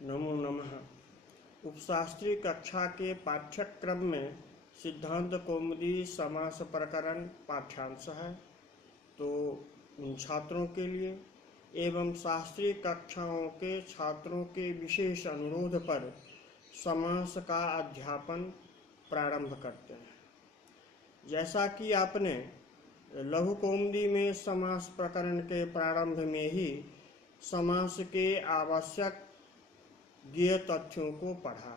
नमो नमः। उपशास्त्री कक्षा के पाठ्यक्रम में सिद्धांत कौमुदी समास प्रकरण पाठ्यांश है। तो उन छात्रों के लिए एवं शास्त्रीय कक्षाओं के छात्रों के विशेष अनुरोध पर समास का अध्यापन प्रारंभ करते हैं। जैसा कि आपने लघु कौमुदी में समास प्रकरण के प्रारंभ में ही समास के आवश्यक ज्ञेय तथ्यों को पढ़ा।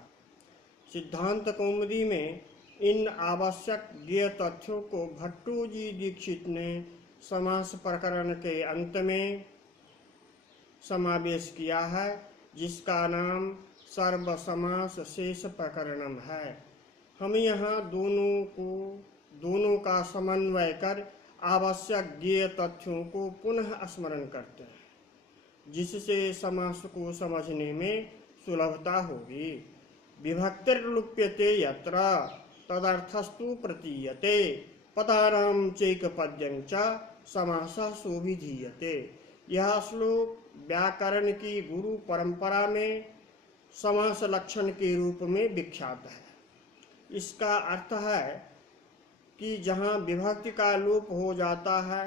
सिद्धांत कौमुदी में इन आवश्यक ज्ञेय तथ्यों को भट्टोजी दीक्षित ने समास प्रकरण के अंत में समावेश किया है, जिसका नाम सर्व समास शेष प्रकरणम है। हम यहाँ दोनों का समन्वय कर आवश्यक ज्ञेय तथ्यों को पुनः स्मरण करते हैं, जिससे समास को समझने में सुलभता होगी। विभक्तिर्लुप्यते यत्र तदर्थस्तु प्रतीयते पदानां चैकपद्यं च समासः सोभिधीयते। यह श्लोक व्याकरण की गुरु परंपरा में समास लक्षण के रूप में विख्यात है। इसका अर्थ है कि जहाँ विभक्ति का लोप हो जाता है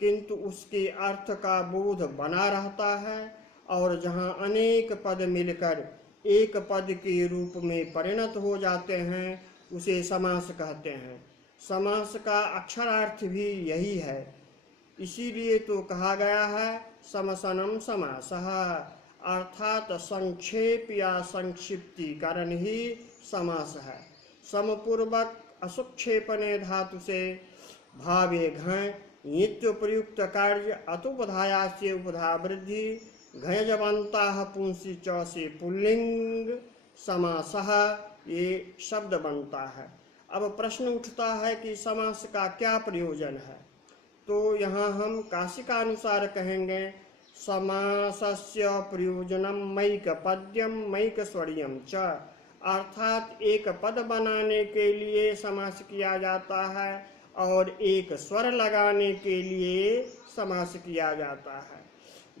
किंतु उसके अर्थ का बोध बना रहता है, और जहाँ अनेक पद मिलकर एक पद के रूप में परिणत हो जाते हैं, उसे समास कहते हैं। समास का अक्षरार्थ भी यही है। इसीलिए तो कहा गया है समसनम समासः, अर्थात संक्षेप या संक्षिप्तीकरण ही समास है। समपूर्वक असुक्षेपणे धातु से भावे घय नित्योपयुक्त कार्य अतुपधाया से उपधा वृद्धि घयजबंता पुंसी च से पुल्लिंग समासः ये शब्द बनता है। अब प्रश्न उठता है कि समास का क्या प्रयोजन है। तो यहाँ हम काशिकानुसार कहेंगे समासस्य प्रयोजनम मैक पद्यम मैक स्वरियम च, अर्थात एक पद बनाने के लिए समास किया जाता है और एक स्वर लगाने के लिए समास किया जाता है।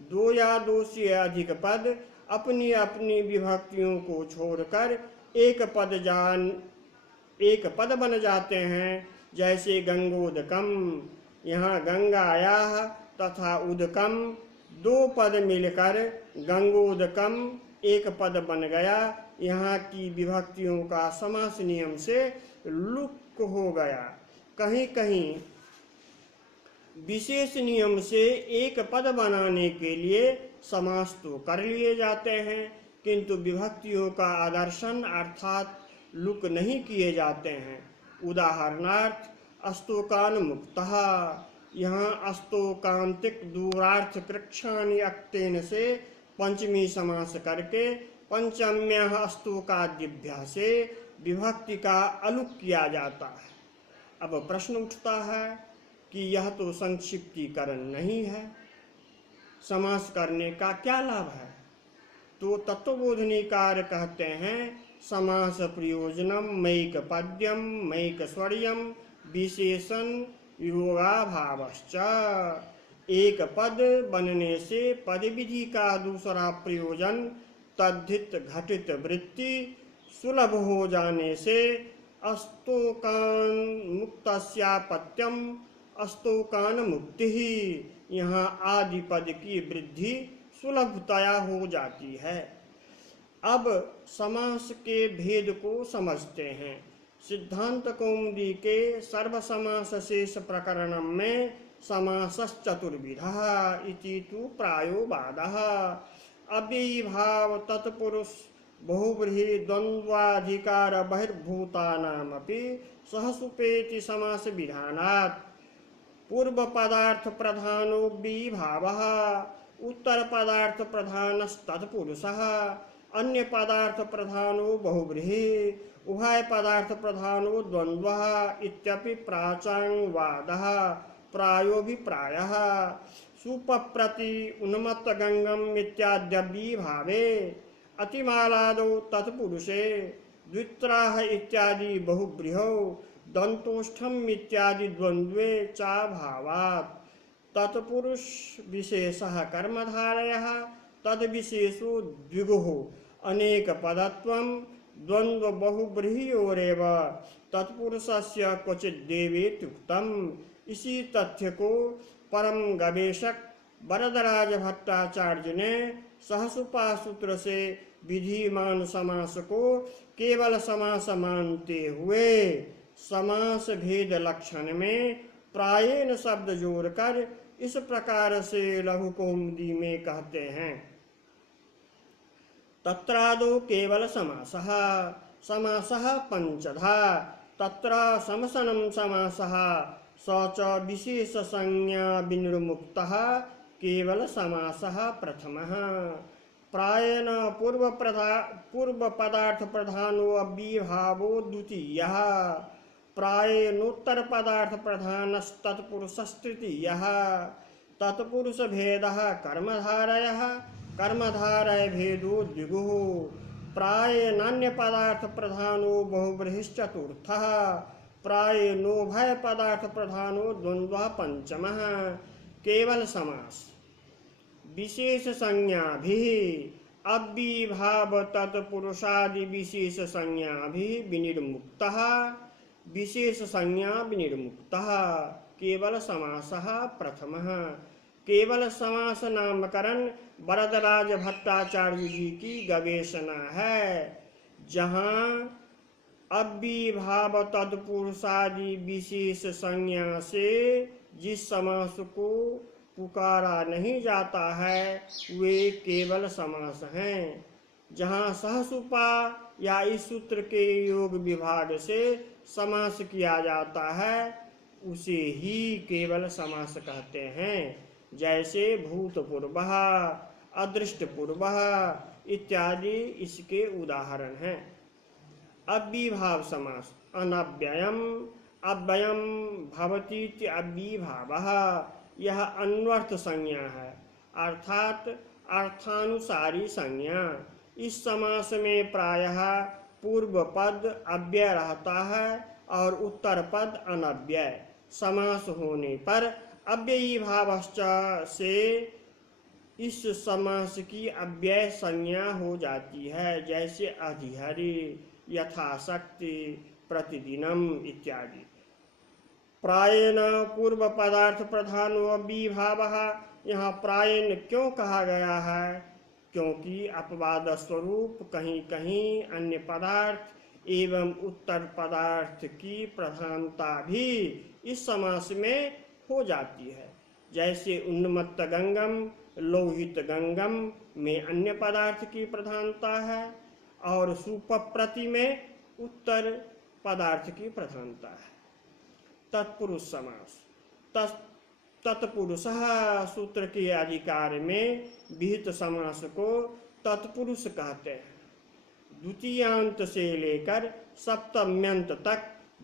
दो या दो से अधिक पद अपनी अपनी विभक्तियों को छोड़कर एक पद बन जाते हैं। जैसे गंगोदकम, यहाँ गंगायाः तथा उदकम दो पद मिलकर गंगोदकम एक पद बन गया। यहाँ की विभक्तियों का समास नियम से लुप्त हो गया। कहीं कहीं विशेष नियम से एक पद बनाने के लिए समास तो कर लिए जाते हैं, किंतु विभक्तियों का आदर्शन अर्थात लुक नहीं किए जाते हैं। उदाहरणार्थ अस्तोकान मुक्तः, यहाँ अस्तोकांतिक दूरार्थ कृक्षानि अक्तेन से पंचमी समास करके पंचम्यः अस्तोकादिभ्यः से विभक्ति का अलुक किया जाता है। अब प्रश्न उठता है कि यह तो संक्षिप्तीकरण नहीं है, समास करने का क्या लाभ है। तो तत्वबोधनीकार कहते हैं समास प्रयोजनम मैक पद्यम मैक स्वरियम विशेषण योगाभावश्च। एक पद बनने से पद विधि का दूसरा प्रयोजन तद्धित घटित वृत्ति सुलभ हो जाने से अस्तोकान मुक्तस्यापत्यम अस्तोकान मुक्ति ही, यहाँ आदि पद की वृद्धि सुलभतया हो जाती है। अब समास के भेद को समझते हैं। सिद्धांत कौमुदी के सर्वसमास शेष प्रकरणम में समासश्चतुर्विधः इति तु प्रायो वादः। अव्ययीभाव तत्पुरुष बहुव्रीहि द्वन्द्वाधिकार बहिर्भूतानामपि सहसुपेति समास विधानात् पूर्व पदार्थ प्रधानो विभावः उत्तर पदार्थ प्रधानस्तत्पुरुषः अन्य पदार्थ प्रधानो बहुव्रीहि उभय पदार्थ प्रधानो द्वन्द्वः इत्यपि प्राचांवादः प्रायोभिप्रायः सुपप्रति उन्मत्त गंगम इत्याद्यविभावे अतिमालादौ तत्पुरुषे द्वित्राः इत्यादि बहुव्रीहौ दंतोष्ठम इत्यादि द्वंद्वे चाभावात् तत्पुरुष विशेषः कर्मधारयः तद विशेषो द्विगुः अनेक पदत्वं द्वंद्व बहुब्रीहियोरेव तत्पुरुषस्य क्वचित् देवेत्युक्तम्। इसी तथ्य को परम गवेशक वरदराज भट्टाचार्य ने सहसुपा सूत्र से विधिमान समास को केवल समास मानते हुए समास भेद लक्षण में प्रायेण शब्द जोड़कर इस प्रकार से लघु कौमुदी में कहते हैं। तत्रादौ केवल समासः समासः पंचधा तत्र समसनं समासः स च विशेष संज्ञा विनिर्मुक्तः केवल समासः प्रथमः। प्रायेण पूर्व पदार्थ प्रधानो अव्यभावो द्वितीयः प्रायेणोत्तर पदार्थ प्रधानस्तत्पुरुषस्तृतीयः तत्पुरुष भेदः कर्मधारयः कर्मधारय भेदो द्विगुः प्रायेणान्य पदार्थ प्रधानो बहुब्रीहिश्चतुर्थः प्रायेणोभय पदार्थ प्रधानो द्वंद्वः पंचमः। केवल समास विशेष संज्ञाभिः अव्यभाव तत्पुरुषादि विशेष संज्ञाभिः विनिर्मुक्तः विशेष संज्ञा विनिर्मुक्तः केवल समासः प्रथमः। केवल समास नामकरण वरदराज भट्टाचार्य जी की गवेषणा है। जहाँ अव्यभाव तत्पुरुषादि विशेष संज्ञा से जिस समास को पुकारा नहीं जाता है वे केवल समास हैं। जहाँ सहसुपा या इस सूत्र के योग विभाग से समास किया जाता है उसे ही केवल समास कहते हैं। जैसे भूतपूर्वः अदृष्टपूर्वः इत्यादि इसके उदाहरण हैं। अव्ययभाव समास अनव्ययम् अव्ययम भवतीति अव्ययभावः यह अन्वर्थ संज्ञा है अर्थात अर्थानुसारी संज्ञा। इस समास में प्रायः पूर्व पद अव्यय रहता है और उत्तर पद अनव्यय। समास होने पर अव्ययी भावश्च से इस समास की अव्यय संज्ञा हो जाती है। जैसे अधिहरि यथाशक्ति प्रतिदिनम इत्यादि। प्रायेण पूर्व पदार्थ प्रधानो अव्ययभावः यहाँ प्रायेण क्यों कहा गया है? क्योंकि अपवाद स्वरूप कहीं कहीं अन्य पदार्थ एवं उत्तर पदार्थ की प्रधानता भी इस समास में हो जाती है। जैसे उन्मत्त गंगम लोहित गंगम में अन्य पदार्थ की प्रधानता है और सुपप्रति में उत्तर पदार्थ की प्रधानता है। तत्पुरुष समास तत्पुरुषः सूत्र के अधिकार में विहित समास को तत्पुरुष कहते हैं। द्वितीयांत से लेकर सप्तम्यंत तक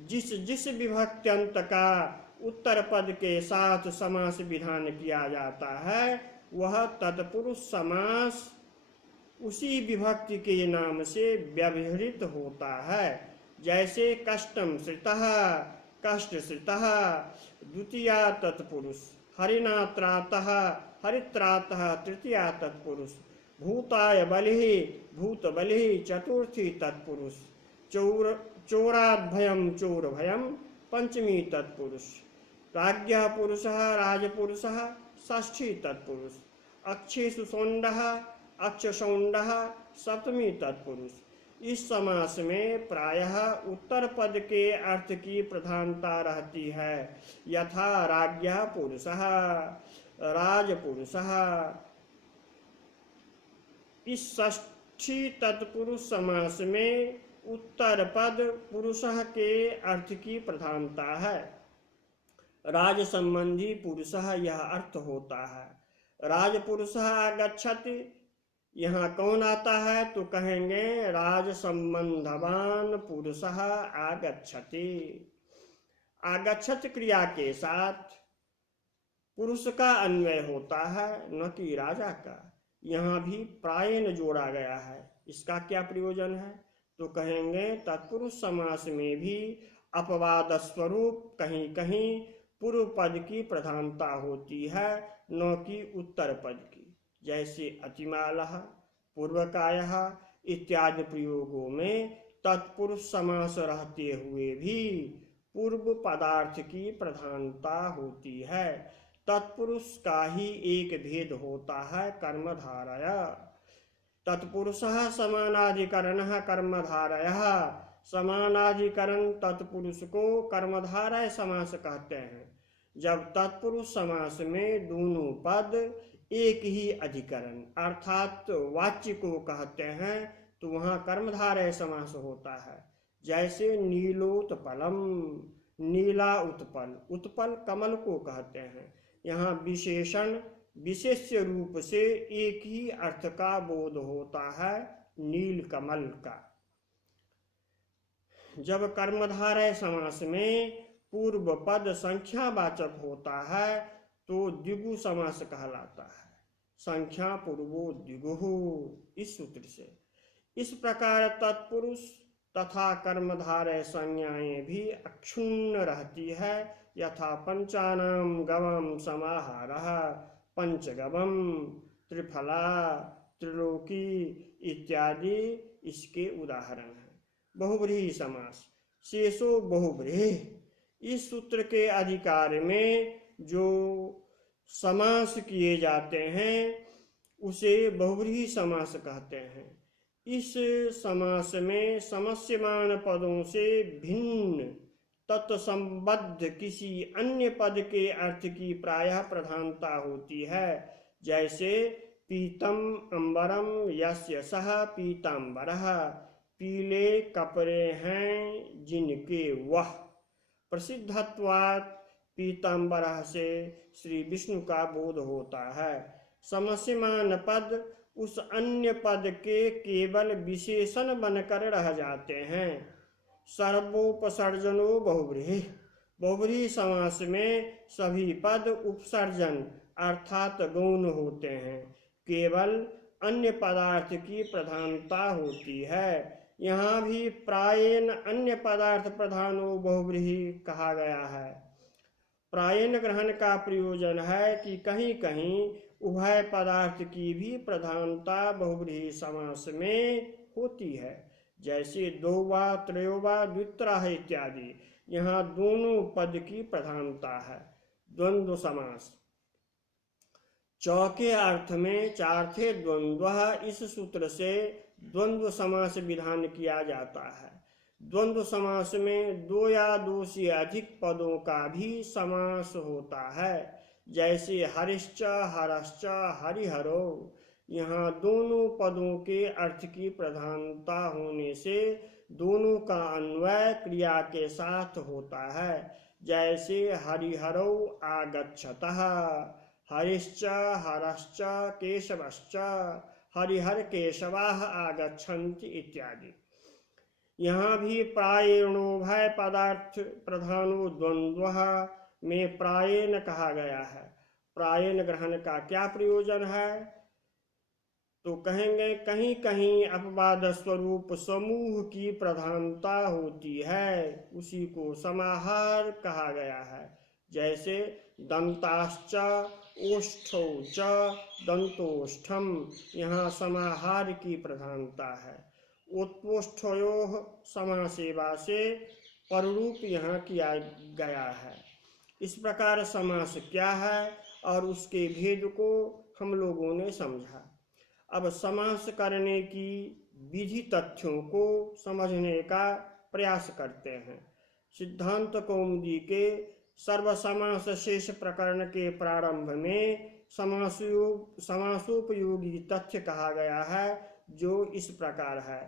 जिस जिस विभक्त्यंत का उत्तर पद के साथ समास विधान किया जाता है वह तत्पुरुष समास उसी विभक्ति के नाम से व्यवहृत होता है। जैसे कष्टम श्रितः कष्ट श्रितः द्वितीया तत्पुरुष हरिणा त्रातः हरित्रातः तृतीया तत्पुरुष भूताय बलिः भूत बलिः चतुर्थी तत्पुरुष चोराद्भयम चोर भयम पंचमी तत्पुरुष राज्ञः पुरुषः राजपुरुषः षष्ठी तत्पुरुष अक्षेषु सौंडः अक्षसौंडः सप्तमी तत्पुरुष। इस समास में प्रायः उत्तर पद के अर्थ की प्रधानता रहती है। यथा राज्ञः पुरुषः राजपुरुषः। इस षष्ठी तत्पुरुष समास में उत्तर पद पुरुषः के अर्थ की प्रधानता है। राज संबंधी पुरुषः यह अर्थ होता है। राजपुरुषः आगच्छति यहाँ कौन आता है तो कहेंगे राज संबंधवान पुरुषः आगच्छति। आगच्छत क्रिया के साथ पुरुष का अन्वय होता है न कि राजा का। यहाँ भी प्रायेण जोड़ा गया है। इसका क्या प्रयोजन है तो कहेंगे तत्पुरुष समास में भी अपवाद स्वरूप कहीं कहीं पूर्व पद की प्रधानता होती है न कि उत्तर पद की। जैसे अतिमालः पूर्वकायः इत्यादि प्रयोगों में तत्पुरुष समास रहते हुए भी पूर्व पदार्थ की प्रधानता होती है। तत्पुरुष का ही एक भेद होता है कर्मधारय। तत्पुरुषः समानाधिकरणः कर्मधारयः। समानाधिकरण तत्पुरुष को कर्मधारय समास कहते हैं। जब तत्पुरुष समास में दोनों पद एक ही अधिकरण अर्थात वाच्य को कहते हैं तो वहाँ कर्मधारय समास होता है। जैसे नीलोत्पलम, नीला उत्पल, उत्पल कमल को कहते हैं। यहाँ विशेषण विशेष्य रूप से एक ही अर्थ का बोध होता है, नील कमल का। जब कर्मधारय समास में पूर्व पद संख्यावाचक होता है तो द्विगु समास कहलाता है। संख्या पूर्वो द्विगुः, इस सूत्र से। इस प्रकार तत्पुरुष तथा कर्मधारय संज्ञाएं भी अक्षुण्ण रहती है। यथा पंचानाम गवम समाहारः, पंचगवम, त्रिफला, त्रिलोकी इत्यादि इसके उदाहरण हैं। बहुव्रीहि समास, शेषो बहुव्रीहि। इस सूत्र के अधिकार में जो समास किए जाते हैं उसे बहुव्रीहि समास कहते हैं। इस समास में समस्यमान पदों से भिन्न तत्संबद्ध किसी अन्य पद के अर्थ की प्रायः प्रधानता होती है। जैसे पीतम अंबरम यस्य सः पीतांबरः, पीले कपड़े हैं जिनके वह। प्रसिद्धत्वात् पीतांबरः से श्री विष्णु का बोध होता है। समस्यमान पद उस अन्य पद के केवल विशेषण बनकर रह जाते हैं। सर्वोपसर्जनो बहुव्रीहि, बहुव्रीहि समास में सभी पद उपसर्जन अर्थात गौण होते हैं, केवल अन्य पदार्थ की प्रधानता होती है। यहाँ भी प्रायेण अन्य पदार्थ प्रधानो बहुव्रीहि कहा गया है। प्रायेण ग्रहण का प्रयोजन है कि कहीं कहीं उभय पदार्थ की भी प्रधानता बहुव्रीहि समास में होती है। जैसे दोवा, त्रयोवा, द्वित्राः इत्यादि, यहाँ दोनों पद की प्रधानता है। द्वंद्व समास, चौके अर्थ में चार्थे द्वंद्व, इस सूत्र से द्वंद्व समास विधान किया जाता है। द्वंद्व समास में दो या दो से अधिक पदों का भी समास होता है। जैसे हरिश्च, हरश्च, हरिहरो, यहाँ दोनों पदों के अर्थ की प्रधानता होने से दोनों का अन्वय क्रिया के साथ होता है। जैसे हरिहरौ आगच्छतः, हरिश्च, हरश्च, केशवश्च, हरिहर केशवाः आगच्छन्ति इत्यादि। यहाँ भी प्रायेणोभय पदार्थ प्रधानो द्वंद्वः में प्रायेण कहा गया है। प्रायेण ग्रहण का क्या प्रयोजन है तो कहेंगे कहीं कहीं अपवाद स्वरूप समूह की प्रधानता होती है, उसी को समाहार कहा गया है। जैसे दंताश्च, ओष्ठौ च, दंतोष्ठम, यहाँ समाहार की प्रधानता है। उत्पोष्ठयोः समासेवा से पररूप यहाँ किया गया है। इस प्रकार समास क्या है और उसके भेद को हम लोगों ने समझा। अब समास करने की विधि तथ्यों को समझने का प्रयास करते हैं। सिद्धांत कौमुदी के सर्वसमास शेष प्रकरण के प्रारंभ में समासोपयोगी तथ्य कहा गया है, जो इस प्रकार है।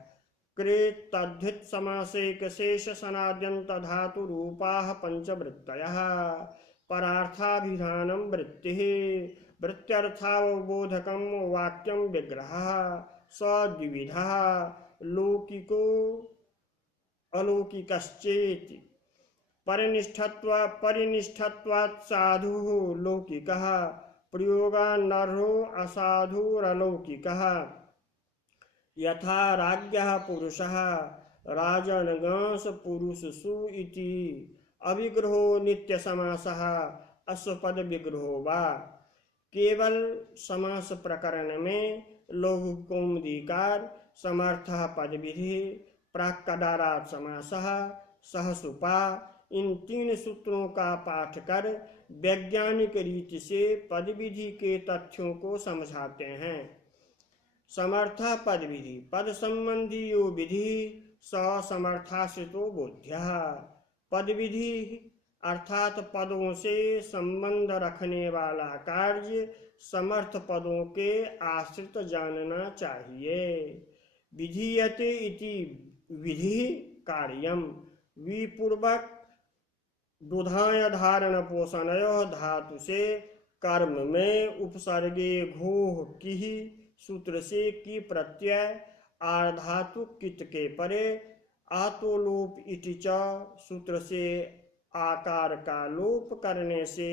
कृत तद्धित समासेक शेष सनाद्यंत धातु रूपाः पंचवृत्तयः, परार्थाभिधानम वृत्तिः, वृत्त्यर्थावबोधकम वाक्यम विग्रहः, सद्विविधः, लौकिको अलौकिकश्चेति, परिनिष्ठत्वात् साधुः लौकिकः, प्रयोगान्नर्हो असाधुरलौकिकः। यथा राज्ञः पुरुषः राजनगंस पुरुषसु इति अविग्रहो नित्य समासः अश्वपद विग्रहो वा। केवल समास प्रकरण में लघु कौमुदीकार समर्थः पद विधि प्राक्कदारात् समासः सहसुपा, इन 3 सूत्रों का पाठ कर वैज्ञानिक रीति से पद विधि के तथ्यों को समझाते हैं। समर्था पद विधि पद संबंधी यो विधि स समर्थाश्रितो बोध्यः। पद विधि अर्थात पदों से संबंध रखने वाला कार्य समर्थ पदों के आश्रित जानना चाहिए। विधीयते इति विधि कार्यम विपूर्वक दुधाय धारण पोषणयोः धातु से कर्म में उपसर्गे घोह की सूत्र से की प्रत्यय आर्धातु कित के परे आतोलोप इति च सूत्र से आकार का लोप करने से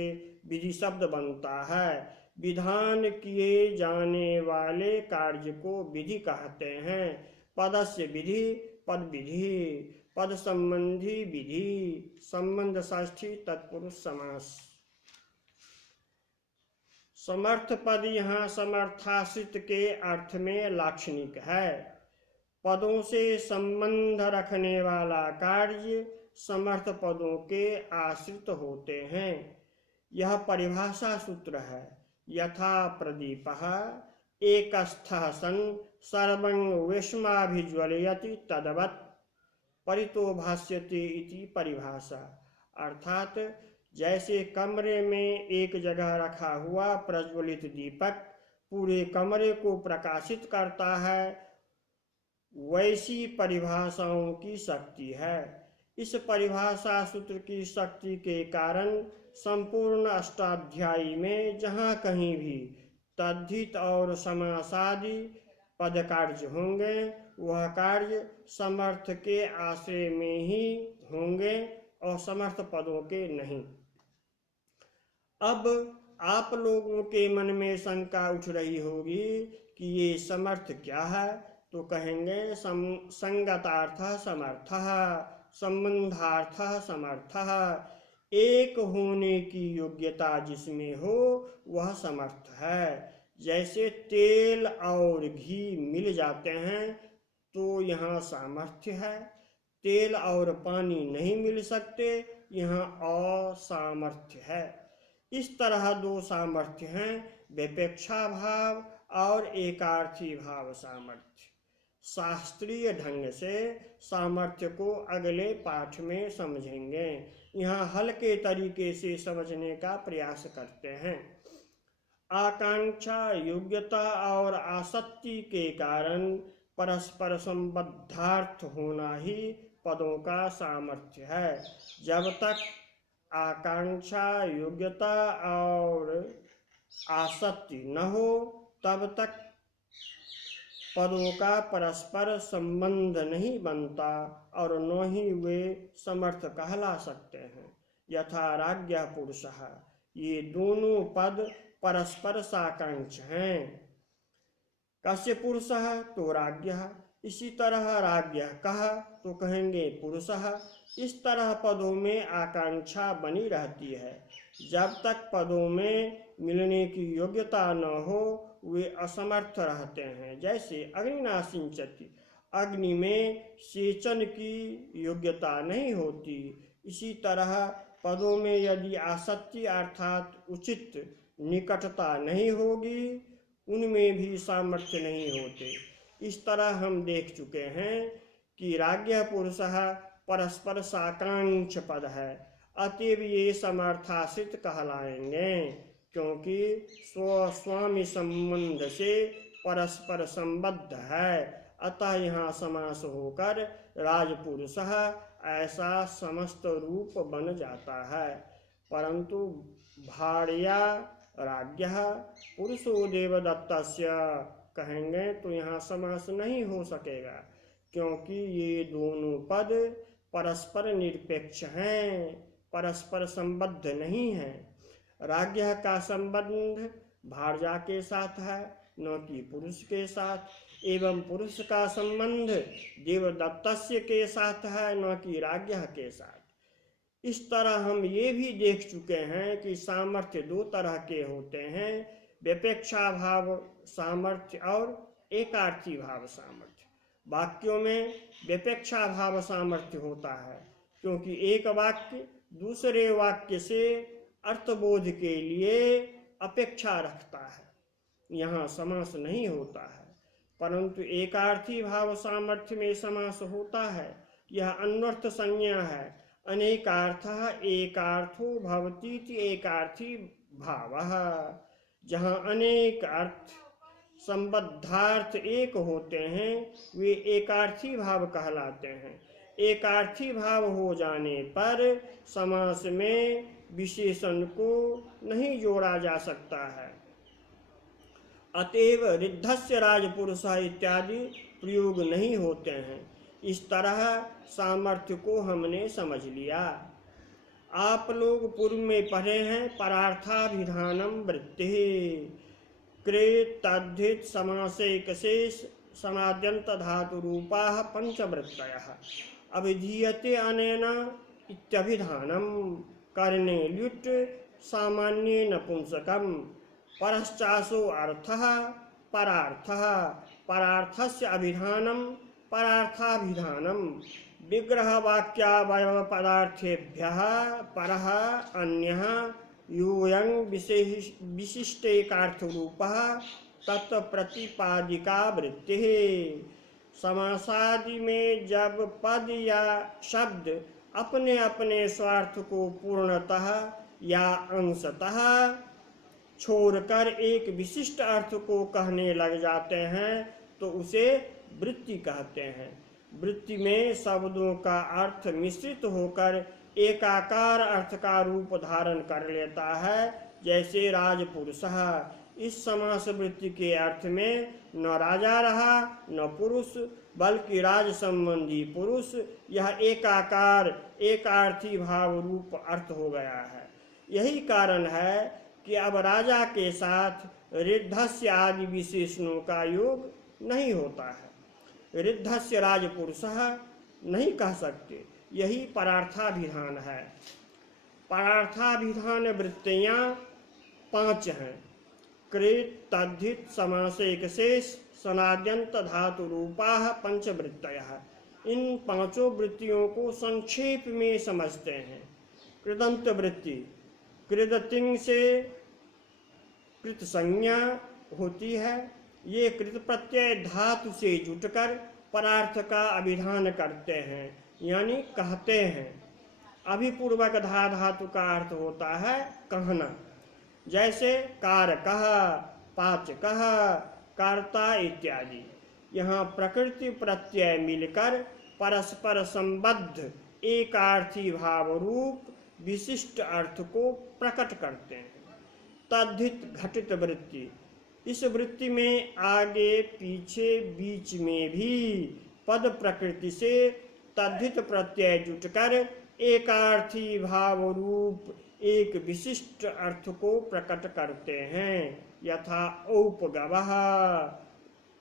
विधि शब्द बनता है। विधान किए जाने वाले कार्य को विधि कहते हैं। पदस्य विधि पद विधि पद संबंधी विधि संबंध षष्ठी तत्पुरुष समास। समर्थ पद यहाँ समर्थाश्रित के अर्थ में लाक्षणिक है। पदों से संबंध रखने वाला कार्य समर्थ पदों के आश्रित होते हैं। यह परिभाषा सूत्र है। यथा प्रदीपः एकस्थः सन् सर्वं विस्माभिज्वलयति तद्वत् परितो भास्यते इति परिभाषा। अर्थात जैसे कमरे में एक जगह रखा हुआ प्रज्वलित दीपक पूरे कमरे को प्रकाशित करता है, वैसी परिभाषाओं की शक्ति है। इस परिभाषा सूत्र की शक्ति के कारण संपूर्ण अष्टाध्यायी में जहाँ कहीं भी तद्धित और समासादि पद कार्य होंगे वह कार्य समर्थ के आश्रय में ही होंगे और समर्थ पदों के नहीं। अब आप लोगों के मन में शंका उठ रही होगी कि ये समर्थ क्या है, तो कहेंगे संगतार्थः समर्थः, संबंधार्थः समर्थः। एक होने की योग्यता जिसमें हो वह समर्थ है। जैसे तेल और घी मिल जाते हैं तो यहाँ सामर्थ्य है। तेल और पानी नहीं मिल सकते, यहाँ असामर्थ्य है। इस तरह 2 सामर्थ्य हैं, विपेक्षा भाव और एकार्थी भाव सामर्थ्य। शास्त्रीय ढंग से सामर्थ्य को अगले पाठ में समझेंगे। यहाँ हल्के तरीके से समझने का प्रयास करते हैं। आकांक्षा, योग्यता और आसक्ति के कारण परस्पर संबद्धार्थ होना ही पदों का सामर्थ्य है। जब तक आकांक्षा, योग्यता और आसक्ति न हो तब तक पदों का परस्पर संबंध नहीं बनता और न ही वे समर्थ कहला सकते हैं। यथा राज्ञः पुरुषः, ये दोनों पद परस्पर साकांक्ष हैं। कस्य पुरुषः, तो राज्ञः। इसी तरह राज्ञः कहा तो कहेंगे पुरुषः। इस तरह पदों में आकांक्षा बनी रहती है। जब तक पदों में मिलने की योग्यता न हो वे असमर्थ रहते हैं। जैसे अग्निना सिंचति, अग्नि में सेचन की योग्यता नहीं होती। इसी तरह पदों में यदि आसक्ति अर्थात उचित निकटता नहीं होगी उनमें भी सामर्थ्य नहीं होते। इस तरह हम देख चुके हैं कि राज्ञः पुरुषः परस्पर साकांक्ष पद है, अतएव ये समर्थाश्रित कहलाएंगे, क्योंकि स्वस्वामी संबंध से परस्पर संबद्ध है। अतः यहाँ समास होकर राजपुरुषः ऐसा समस्त रूप बन जाता है। परंतु भार्या राज्ञः पुरुषो देवदत्तस्य कहेंगे तो यहाँ समास नहीं हो सकेगा, क्योंकि ये दोनों पद परस्पर निरपेक्ष हैं, परस्पर संबद्ध नहीं हैं। राज्ञः का संबंध भार्या के साथ है, न कि पुरुष के साथ, एवं पुरुष का संबंध देवदत्तस्य के साथ है, न कि राज्ञः के साथ। इस तरह हम ये भी देख चुके हैं कि सामर्थ्य 2 तरह के होते हैं, विपेक्षा भाव सामर्थ्य और एकार्थी भाव सामर्थ्य। वाक्यों में विपेक्षा भाव सामर्थ्य होता है, क्योंकि एक वाक्य दूसरे वाक्य से अर्थबोध के लिए अपेक्षा रखता है। यहाँ समास नहीं होता है, परंतु एकार्थी भाव सामर्थ्य में समास होता है। यह अन्वर्थ संज्ञा है। अनेकार्थः एकार्थो भवतीति एकार्थी भावः। जहाँ अनेक अर्थ संबद्धार्थ एक होते हैं, वे एकार्थी भाव कहलाते हैं। एकार्थी भाव हो जाने पर समास में विशेषण को नहीं जोड़ा जा सकता है। अतएव रिद्धस्य राजपुरुषः इत्यादि प्रयोग नहीं होते हैं। इस तरह सामर्थ्य को हमने समझ लिया। आप लोग पूर्व में पढ़े हैं परार्थाभिधानम वृत्ति कृत तद्धित समासेक शेष सनाद्यंत धातु रूपा पंचवृत्तयः अभिधीयते अनेन इत्यभिधानम करणे ल्युट् सामान्ये नपुंसकम् परश्चासो अर्थः परार्थः परार्थस्य अभिधानम् परार्थाभिधानम् विग्रहवाक्यावयव पदार्थेभ्यः परः अन्यः यूयं विशिष्टेकार्थरूपः तत्प्रतिपादिका वृत्तिः। समासादि में जब पद या शब्द अपने अपने स्वार्थ को पूर्णतः या अंशतः छोड़कर एक विशिष्ट अर्थ को कहने लग जाते हैं तो उसे वृत्ति कहते हैं। वृत्ति में शब्दों का अर्थ मिश्रित होकर एकाकार अर्थ का रूप धारण कर लेता है, जैसे राजपुरुषः। इस समास वृत्ति के अर्थ में न राजा रहा न पुरुष, बल्कि राज संबंधी पुरुष। यह एकाकार एकार्थी भाव रूप अर्थ हो गया है। यही कारण है कि अब राजा के साथ रिद्धस्य आदि विशेषणों का योग नहीं होता है। रिद्धस्य राजपुरुषः नहीं कह सकते। यही परार्थाभिधान है। परार्थाभिधान वृत्तियाँ 5 हैं। कृत तद्धित समासेक शेष सनाद्यंत धातु रूपाः पंचवृत्तयः। इन 5 वृत्तियों को संक्षेप में समझते हैं। कृदंत वृत्ति कृदतिंग से कृत संज्ञा होती है। ये कृत प्रत्यय धातु से जुटकर परार्थ का अभिधान करते हैं, यानी कहते हैं। अभिपूर्वक धा धातु का अर्थ होता है कहना, जैसे कारकः, पाचकः, कर्ता इत्यादि। यहाँ प्रकृति प्रत्यय मिलकर परस्पर संबद्ध एकार्थी भाव रूप विशिष्ट अर्थ को प्रकट करते हैं। तद्धित घटित वृत्ति, इस वृत्ति में आगे पीछे बीच में भी पद प्रकृति से तद्धित प्रत्यय जुटकर एकार्थी भाव रूप एक विशिष्ट अर्थ को प्रकट करते हैं। यथा औपगवः,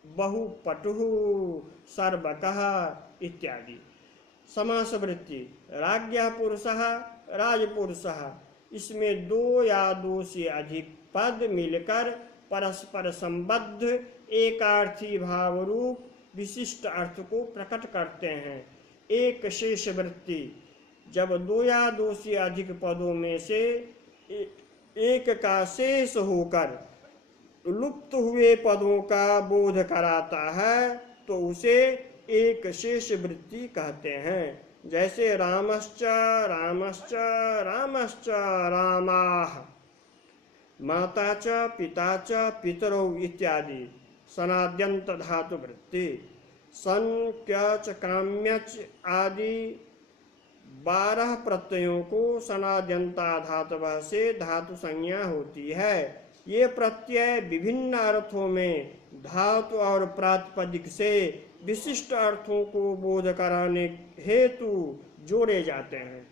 बहुपटुः, सर्वकः इत्यादि। समास वृत्ति राज्ञः पुरुषः, राजपुरुषः, इसमें 2 या 2 से अधिक पद मिलकर परस्पर संबद्ध एकार्थी भाव रूप विशिष्ट अर्थ को प्रकट करते हैं। एक शेष वृत्ति, जब 2 या 2 से अधिक पदों में से एक का शेष होकर लुप्त हुए पदों का बोध कराता है तो उसे एक शेष वृत्ति कहते हैं। जैसे रामश्च रामश्च रामश्च रामाः, माता च पिता च पितरौ इत्यादि सनाद्यंत धातु वृत्ति। सन, क्यच, काम्यच आदि 12 प्रत्ययों को सनाद्यंता धातुवः से धातु संज्ञा होती है। ये प्रत्यय विभिन्न अर्थों में धातु और प्रातिपदिक से विशिष्ट अर्थों को बोध कराने हेतु जोड़े जाते हैं।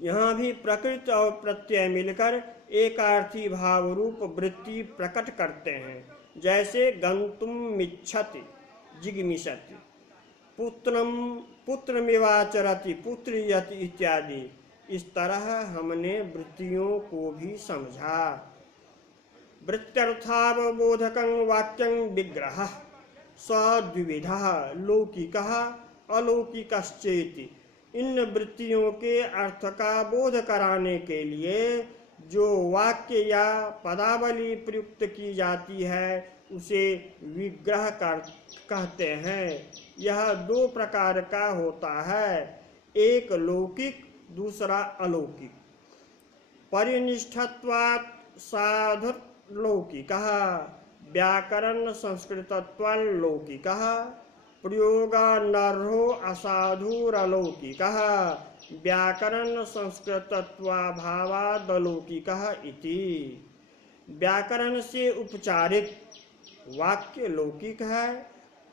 यहाँ भी प्रकृति और प्रत्यय मिलकर एकार्थी भाव रूप वृत्ति प्रकट करते हैं। जैसे गन्तुमिच्छति, जिगमिषति, पुत्रमिवाचरति, पुत्रीयति इत्यादि। इस तरह हमने वृत्तियों को भी समझा। वृत्त्यर्थावबोधकं वाक्यं विग्रहः सद्विविधः लौकिकः अलौकिकश्चेति। इन वृत्तियों के अर्थ का बोध कराने के लिए जो वाक्य या पदावली प्रयुक्त की जाती है उसे विग्रह कहते हैं। यह दो प्रकार का होता है, एक लौकिक दूसरा अलौकिक। परिनिष्ठत्वात् साधुर्लौकिकः व्याकरण संस्कृतत्वलौकिकः प्रयोगानर्हो असाधुरलौकिकः व्याकरण संस्कृतत्वाभावादलौकिकः इति। व्याकरण से उपचारित वाक्य लौकिक है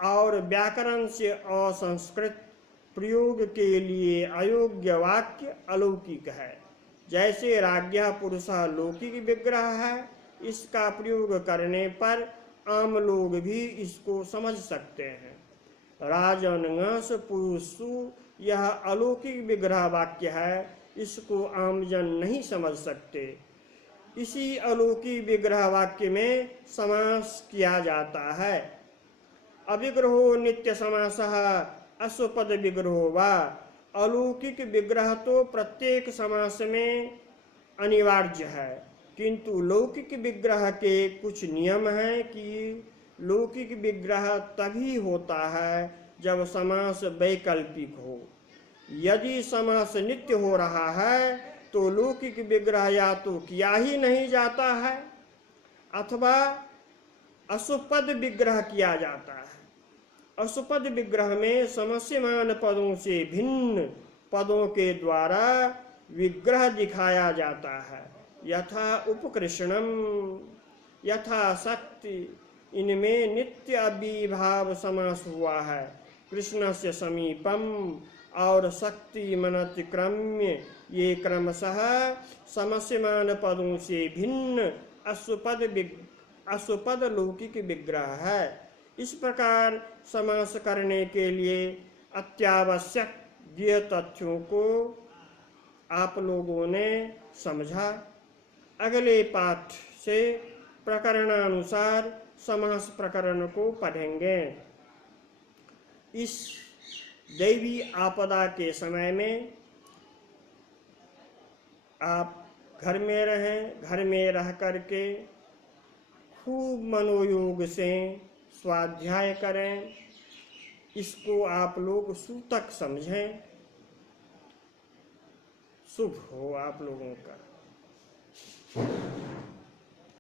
और व्याकरण से असंस्कृत प्रयोग के लिए अयोग्य वाक्य अलौकिक है। जैसे राज्ञः पुरुषः लौकिक विग्रह है, इसका प्रयोग करने पर आम लोग भी इसको समझ सकते हैं। राजन्स पुरुषु यह अलौकिक विग्रह वाक्य है, इसको आमजन नहीं समझ सकते। इसी अलौकिक विग्रह वाक्य में समास किया जाता है। अविग्रहो नित्य समासः अश्वपद विग्रहो वा। अलौकिक विग्रह तो प्रत्येक समास में अनिवार्य है, किंतु लौकिक विग्रह के कुछ नियम हैं कि लौकिक विग्रह तभी होता है जब समास वैकल्पिक हो। यदि समास नित्य हो रहा है तो लौकिक विग्रह या तो किया ही नहीं जाता है अथवा अशुपद विग्रह किया जाता है। अशुपद विग्रह में समस्यमान पदों से भिन्न पदों के द्वारा विग्रह दिखाया जाता है। यथा उपकृष्णम, यथा शक्ति, इनमें नित्य अविभाव समास हुआ है। कृष्ण से समीपम और शक्ति मनतिक्रम्य, ये क्रमशः समस्यमान पदों से भिन्न अशुपद लौकिक विग्रह है। इस प्रकार समास करने के लिए अत्यावश्यक ज्ञेय तथ्यों को आप लोगों ने समझा। अगले पाठ से प्रकरणानुसार समास प्रकरण को पढ़ेंगे। इस दैवी आपदा के समय में आप घर में रहें, घर में रह करके खूब मनोयोग से स्वाध्याय करें। इसको आप लोग सूतक समझें। शुभ हो आप लोगों का।